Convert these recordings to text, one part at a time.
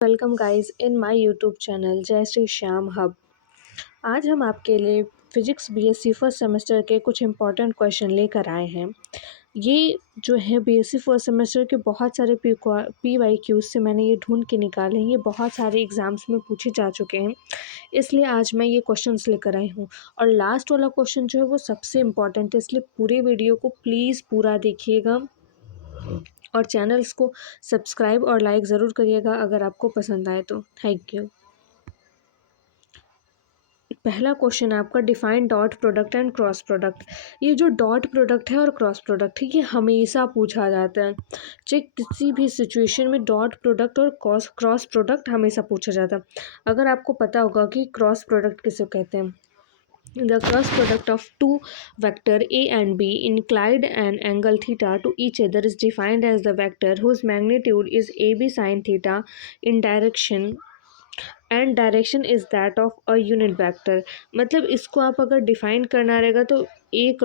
Welcome guys in my YouTube channel जय Shri Shyam hub. आज हम आपके लिए फिजिक्स बीएससी फर्स्ट सेमेस्टर के कुछ इम्पॉर्टेंट क्वेश्चन लेकर आए हैं। ये जो है बीएससी फर्स्ट सेमेस्टर के बहुत सारे PYQs से मैंने ये ढूंढ के निकाले हैं। ये बहुत सारे एग्जाम्स में पूछे जा चुके हैं, इसलिए आज मैं ये क्वेश्चंस लेकर आई हूँ। और लास्ट वाला क्वेश्चन जो है वो सबसे इम्पॉर्टेंट है, इसलिए पूरे वीडियो को प्लीज़ पूरा देखिएगा और चैनल्स को सब्सक्राइब और लाइक ज़रूर करिएगा अगर आपको पसंद आए तो। Thank you. पहला क्वेश्चन है आपका, define dot product and cross product. ये जो डॉट प्रोडक्ट है और क्रॉस प्रोडक्ट है ये हमेशा पूछा जाता है। चाहे किसी भी सिचुएशन में डॉट प्रोडक्ट और क्रॉस प्रोडक्ट हमेशा पूछा जाता है। अगर आपको पता होगा कि क्रॉस प्रोडक्ट किसे कहते हैं, the cross product of two vector a and b inclined an angle theta to each other is defined as the vector whose magnitude is ab sin theta in direction and direction is that of a unit vector। मतलब इसको आप अगर define करना रहेगा तो A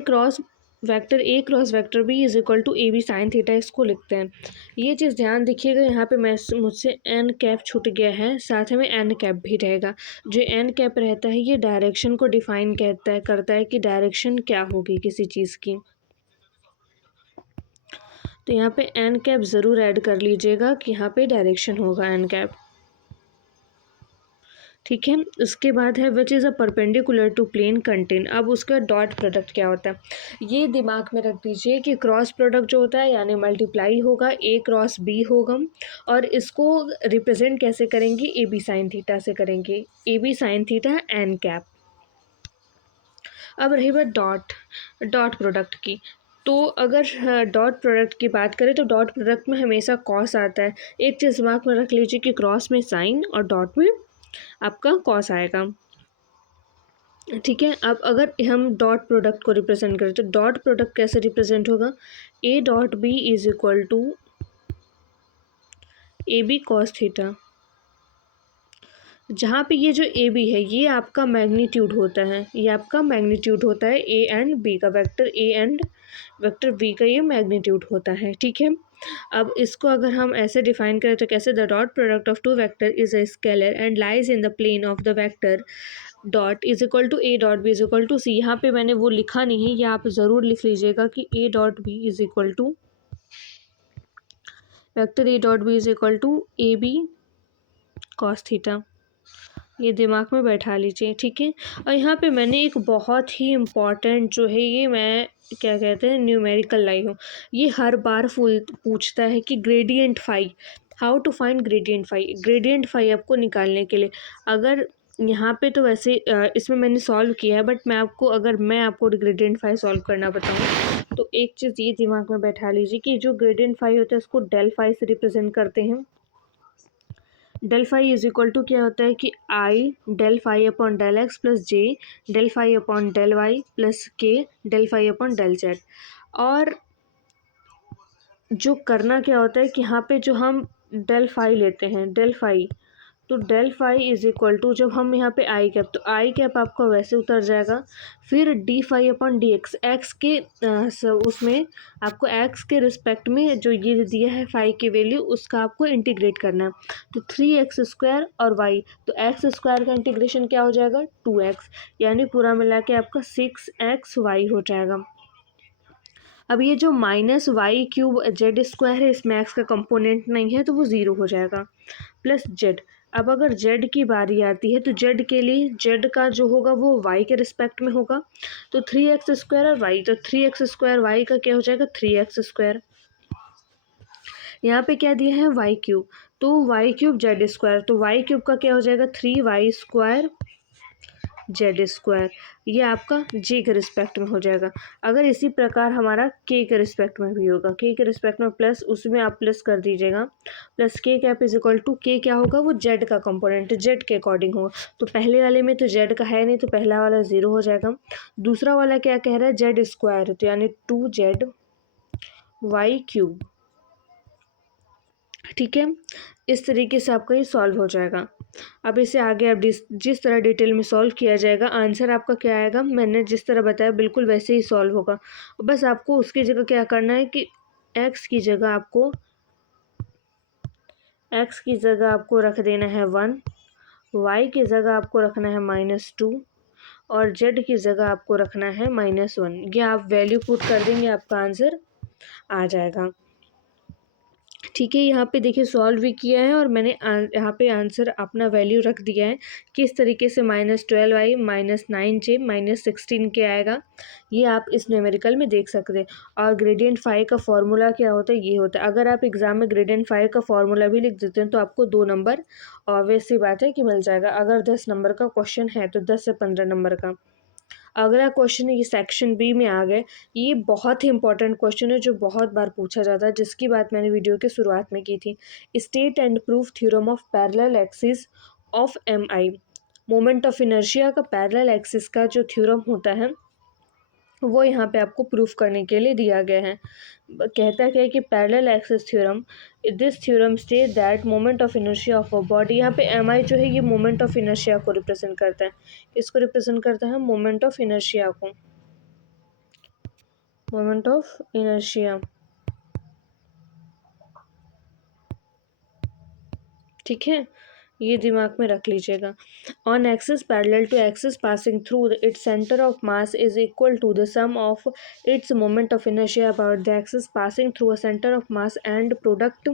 cross vector B is equal to A B sine theta, इसको लिखते हैं। ये चीज़ ध्यान देखिएगा, यहाँ पे मुझसे एन कैप छूट गया है, साथ में एन कैप भी रहेगा। जो एन कैप रहता है ये डायरेक्शन को डिफाइन करता है कि डायरेक्शन क्या होगी किसी चीज़ की। तो यहाँ पे एन कैप ज़रूर ऐड कर लीजिएगा कि यहाँ पे डायरेक्शन होगा एन कैप। ठीक है, उसके बाद है which is a perpendicular to plane contain. अब उसका डॉट प्रोडक्ट क्या होता है ये दिमाग में रख दीजिए कि क्रॉस प्रोडक्ट जो होता है यानी मल्टीप्लाई होगा, ए क्रॉस बी होगा, और इसको रिप्रेजेंट कैसे करेंगे, ए बी साइन थीटा से करेंगे, A B sine theta N cap. अब रही बात डॉट प्रोडक्ट की, तो अगर डॉट प्रोडक्ट की बात करें तो डॉट प्रोडक्ट में हमेशा कॉस आता है। एक चीज़ दिमाग में रख लीजिए कि क्रॉस में साइन और डॉट में आपका कॉस आएगा। ठीक है, अब अगर हम डॉट प्रोडक्ट को रिप्रेजेंट करें तो डॉट प्रोडक्ट कैसे रिप्रेजेंट होगा, A dot B is equal to A B cos theta. जहाँ पे ये जो ए बी है ये आपका मैग्नीट्यूड होता है, ये आपका मैग्नीट्यूड होता है ए एंड बी का, vector A and vector B का ये मैग्नीट्यूड होता है। ठीक है, अब इसको अगर हम ऐसे डिफाइन करें तो कैसे, the dot product of two vector is a scalar and lies in the plane of the vector dot is equal to A dot B is equal to C. यहाँ पे मैंने वो लिखा नहीं है, ये आप ज़रूर लिख लीजिएगा कि A dot B is equal to vector A dot B is equal to A B cos theta. ये दिमाग में बैठा लीजिए। ठीक है, और यहाँ पे मैंने एक बहुत ही इम्पॉर्टेंट जो है ये मैं क्या कहते हैं न्यूमेरिकल लाई हूँ। ये हर बार पूछता है कि gradient phi, how to find gradient phi आपको निकालने के लिए। अगर यहाँ पे तो वैसे इसमें मैंने सॉल्व किया है, बट मैं आपको ग्रेडियंट फाई सॉल्व करना बताऊँ तो एक चीज़ ये दिमाग में बैठा लीजिए कि जो ग्रेडियंट फाई होता है उसको डेल फाई से रिप्रेजेंट करते हैं। Del phi is equal to क्या होता है कि I del phi upon del X plus J del phi upon del Y plus K del phi upon del Z. और जो करना क्या होता है कि यहाँ पे जो हम डेल फाई लेते हैं, डेल फाई, तो del phi is equal to जब हम यहाँ पे आई कैप, तो आई कैप आपका वैसे उतर जाएगा, फिर D phi upon D X, X के उसमें आपको एक्स के रिस्पेक्ट में जो ये दिया है फाई की वैल्यू उसका आपको इंटीग्रेट करना है। तो 3x² और वाई, तो एक्स स्क्वायर का इंटीग्रेशन क्या हो जाएगा 2x, यानी पूरा मिला के आपका 6xy हो जाएगा। अब ये जो -y³ जेड स्क्वायर है इसमें एक्स का कंपोनेंट नहीं है तो वो ज़ीरो हो जाएगा, प्लस जेड। अब अगर जेड की बारी आती है तो जेड के लिए जेड का जो होगा वो वाई के रिस्पेक्ट में होगा, तो 3x² और वाई, तो 3x² वाई का क्या हो जाएगा 3x²। यहाँ पे क्या दिया है y³, तो y³ जेड स्क्वायर, तो y³ का क्या हो जाएगा 3y² जेड स्क्वायर। ये आपका जे के रिस्पेक्ट में हो जाएगा। अगर इसी प्रकार हमारा के रिस्पेक्ट में भी होगा, के रिस्पेक्ट में प्लस, उसमें आप प्लस कर दीजिएगा, प्लस के कैप इज इक्वल टू के क्या होगा वो जेड का कंपोनेंट, जेड के अकॉर्डिंग होगा। तो पहले वाले में तो जेड का है नहीं तो पहला वाला ज़ीरो हो जाएगा। दूसरा वाला क्या कह रहा है जेड स्क्वायर, तो यानी 2ZY³। ठीक है, इस तरीके से आपका ये सॉल्व हो जाएगा। अब इसे आगे आप जिस तरह डिटेल में सॉल्व किया जाएगा आंसर आपका क्या आएगा, मैंने जिस तरह बताया बिल्कुल वैसे ही सॉल्व होगा। बस आपको उसकी जगह क्या करना है कि एक्स की जगह आपको एक्स की जगह आपको रख देना है 1, वाई की जगह आपको रखना है -2 और जेड की जगह आपको रखना है -1। ये आप वैल्यू पुट कर देंगे, आपका आंसर आ जाएगा। ठीक है, यहाँ पे देखिए सॉल्व भी किया है और मैंने यहाँ पे आंसर अपना वैल्यू रख दिया है। किस तरीके से -12 आई, -9j, -16 के आएगा, ये आप इस न्यूमेरिकल में देख सकते हैं। और ग्रेडियंट फाई का फॉर्मूला क्या होता है, ये होता है। अगर आप एग्जाम में ग्रेडियंट फाई का फॉर्मूला भी लिख देते हैं तो आपको 2 नंबर ऑब्वियस सी बात है कि मिल जाएगा। अगर 10 नंबर का क्वेश्चन है तो 10 से 15 नंबर का। अगला क्वेश्चन है, ये सेक्शन बी में आ गए। ये बहुत ही इंपॉर्टेंट क्वेश्चन है जो बहुत बार पूछा जाता है, जिसकी बात मैंने वीडियो के शुरुआत में की थी। State and proof theorem of parallel axis of M I. Moment of inertia का पैरेलल एक्सिस का जो थ्योरम होता है वो यहाँ पे आपको प्रूफ करने के लिए दिया गया है। कहता क्या है कि parallel axis theorem, this theorem state that moment of inertia of a body, यहाँ पे एम आई जो है ये मोमेंट ऑफ इनर्शिया को रिप्रेजेंट करता है। किसको रिप्रेजेंट करता है, मोमेंट ऑफ इनर्शिया को, मोमेंट ऑफ इनर्शिया। ठीक है, ये दिमाग में रख लीजिएगा। On axis parallel to axis passing through its centre of mass is equal to the sum of its moment of inertia about the axis passing through a centre of mass and product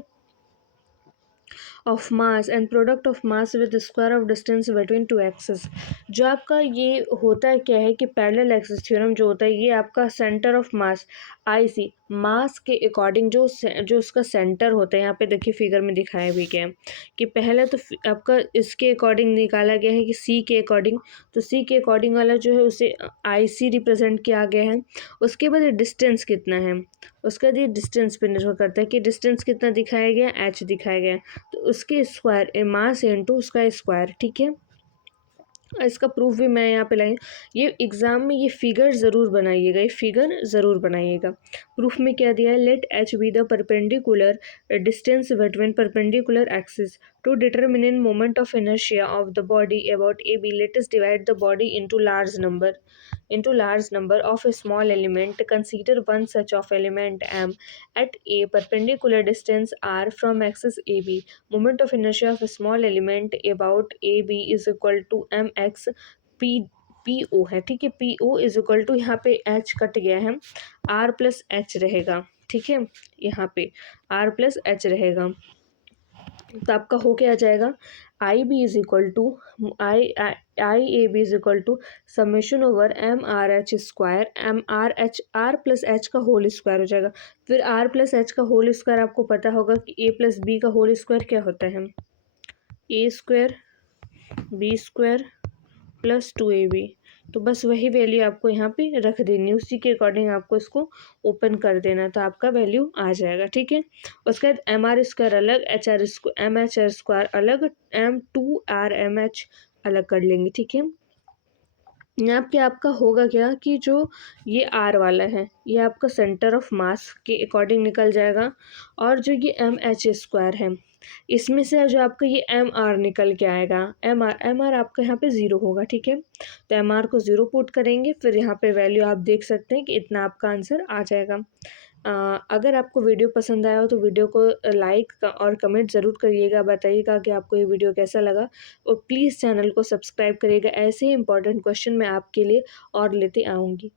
of mass and product of mass with square of distance between two axis. जो आपका ये होता है क्या है कि parallel axis theorem जो होता है ये आपका सेंटर ऑफ मास, आई सी, मास के अकॉर्डिंग जो उसका सेंटर होता है, यहाँ पे देखिए फिगर में दिखाया भी गया है कि पहले तो आपका इसके अकॉर्डिंग निकाला गया है कि सी के अकॉर्डिंग, तो सी के अकॉर्डिंग वाला जो है उसे आई सी रिप्रेजेंट किया गया है। उसके बाद डिस्टेंस कितना है, उसका ये डिस्टेंस पे निर्भर करता है कि डिस्टेंस कितना दिखाया गया, एच दिखाया गया है, तो उसके स्क्वायर मास इंटू उसका स्क्वायर। ठीक है, इसका प्रूफ भी मैं यहाँ पे लाई। ये एग्जाम में ये फिगर ज़रूर बनाइएगा, ये फिगर ज़रूर बनाइएगा। प्रूफ में क्या दिया है, let h be the perpendicular distance between perpendicular axis to determine moment of inertia of the body about A B, let us divide the body into large number of a small element. Consider one such of element m at a perpendicular distance r from axis AB. Moment of inertia of a small element about AB is equal to mx p P O है। ठीक है, P O is equal to, यहाँ पे H cut गया है, are plus H रहेगा। ठीक है, यहाँ पे आर प्लस एच रहेगा, तो आपका हो क्या आ जाएगा, I B is equal to I A B is equal to summation over M R H square, M R H, R plus H का होल स्क्वायर हो जाएगा। फिर आर प्लस एच का होल स्क्वायर आपको पता होगा कि ए प्लस बी का होल स्क्वायर क्या होता है, A square B square plus 2ab। तो बस वही वैल्यू आपको यहाँ पे रख देनी, उसी के अकॉर्डिंग आपको इसको ओपन कर देना, तो आपका वैल्यू आ जाएगा। ठीक है, उसके बाद एम आर स्क्वायर अलग, H R square, M H R square अलग, M two R M H अलग कर लेंगे। ठीक है, यहाँ पे आपका होगा क्या कि जो ये आर वाला है ये आपका सेंटर ऑफ मास के अकॉर्डिंग निकल जाएगा, और जो ये एम एच स्क्वायर है इसमें से जो आपका ये एम आर निकल के आएगा, एम आर आपका यहाँ पे ज़ीरो होगा। ठीक है, तो एम आर को ज़ीरो पुट करेंगे, फिर यहाँ पे वैल्यू आप देख सकते हैं कि इतना आपका आंसर आ जाएगा। अगर आपको वीडियो पसंद आया हो तो वीडियो को लाइक और कमेंट ज़रूर करिएगा, बताइएगा कि आपको ये वीडियो कैसा लगा, और प्लीज़ चैनल को सब्सक्राइब करिएगा। ऐसे ही इंपॉर्टेंट क्वेश्चन मैं आपके लिए और लेते आऊँगी।